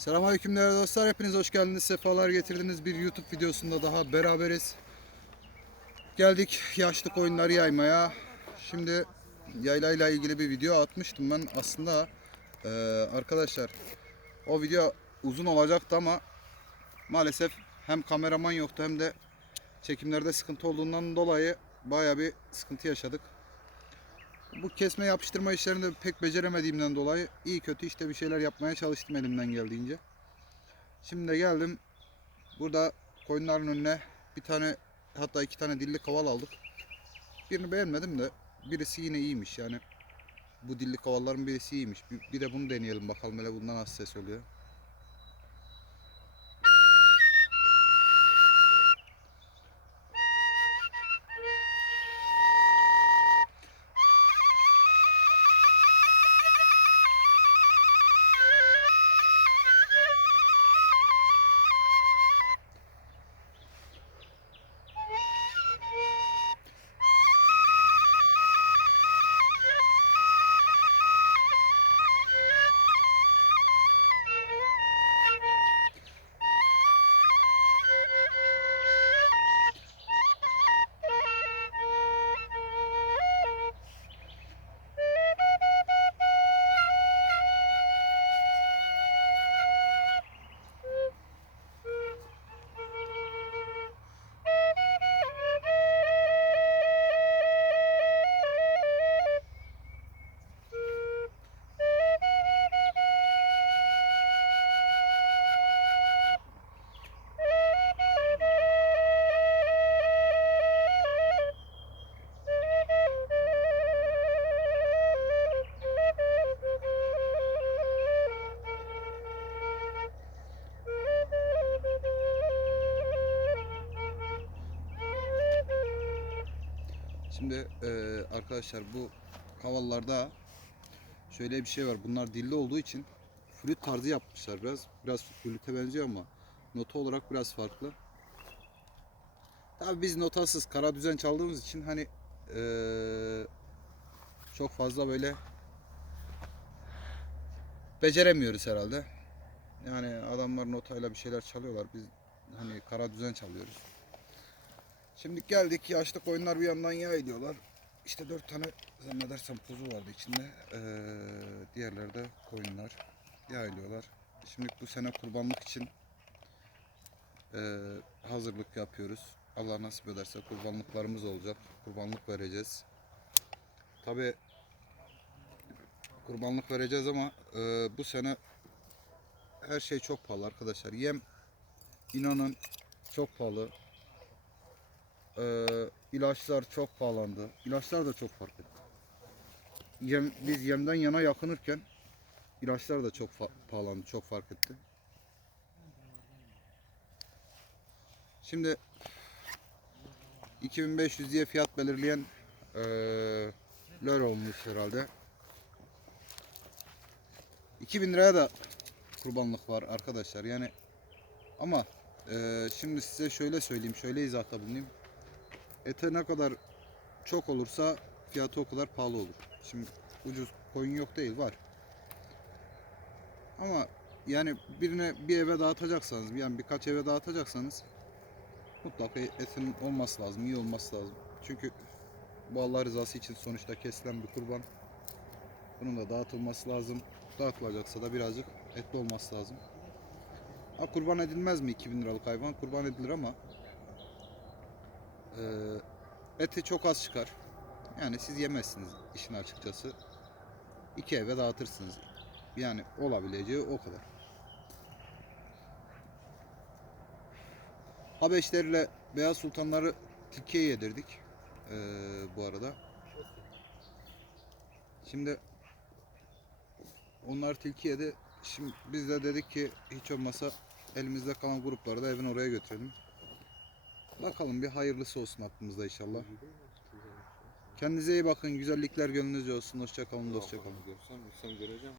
Selamünaleyküm değerli dostlar. Hepiniz hoş geldiniz. Sefalar getirdiniz. Bir YouTube videosunda daha beraberiz. Geldik yaşlı koyunları yaymaya. Şimdi yaylayla ilgili bir video atmıştım ben. Aslında eee, arkadaşlar o video uzun olacaktı ama maalesef hem kameraman yoktu hem de çekimlerde sıkıntı olduğundan dolayı baya bir sıkıntı yaşadık. Bu kesme yapıştırma işlerini de pek beceremediğimden dolayı iyi kötü işte bir şeyler yapmaya çalıştım elimden geldiğince. Şimdi de geldim. Burada koyunların önüne bir tane hatta iki tane dilli kaval aldık. Birini beğenmedim de birisi yine iyiymiş yani. Bu dilli kavalların birisi iyiymiş. Bir, bir de bunu deneyelim bakalım hele bundan nasıl ses oluyor. Şimdi eee, arkadaşlar bu kavallarda şöyle bir şey var. Bunlar dilli olduğu için flüt tarzı yapmışlar biraz. Biraz flüte benziyor ama nota olarak biraz farklı. Tabii biz notasız kara düzen çaldığımız için hani eee, çok fazla böyle beceremiyoruz herhalde. Yani adamlar notayla bir şeyler çalıyorlar. Biz hani kara düzen çalıyoruz. Şimdi geldik yaşlı koyunlar bir yandan yağ ediyorlar. İşte dört tane zannedersem kuzu vardı içinde. Ee, diğerleri de koyunlar yağ ediyorlar. Şimdi bu sene kurbanlık için ee, hazırlık yapıyoruz. Allah nasip ederse kurbanlıklarımız olacak. Kurbanlık vereceğiz. Tabi kurbanlık vereceğiz ama ee, bu sene her şey çok pahalı arkadaşlar. Yem inanın çok pahalı. Ee, ilaçlar çok pahalandı. İlaçlar da çok fark etti. Yem, biz yemden yana yakınırken ilaçlar da çok pahalandı, çok fark etti. Şimdi 2500 diye fiyat belirleyen eee lör olmuş herhalde. 2000 liraya da kurbanlık var arkadaşlar. Yani ama eee, şimdi size şöyle söyleyeyim, şöyle izahta bulunayım. Ete ne kadar çok olursa fiyatı o kadar pahalı olur. Şimdi ucuz koyun yok değil var. Ama yani birine bir eve dağıtacaksanız yani birkaç eve dağıtacaksanız mutlaka etin olması lazım, iyi olması lazım. Çünkü bu Allah rızası için sonuçta kesilen bir kurban. Bunun da dağıtılması lazım. Dağıtılacaksa da birazcık etli olması lazım. Ha kurban edilmez mi 2000 liralık hayvan? Kurban edilir ama ee, eti çok az çıkar. Yani siz yemezsiniz işin açıkçası. İki eve dağıtırsınız. Yani olabileceği o kadar. Habeşlerle Beyaz Sultanları tilkiye yedirdik. ee, bu arada. Şimdi onlar tilki yedi. Şimdi biz de dedik ki hiç olmasa elimizde kalan grupları da evin oraya götürelim. Bakalım bir hayırlısı olsun aklımızda inşallah. Kendinize iyi bakın. Güzellikler gönlünüzce olsun. Hoşça kalın, hoşça kalın. Görsem, görsem göreceğim.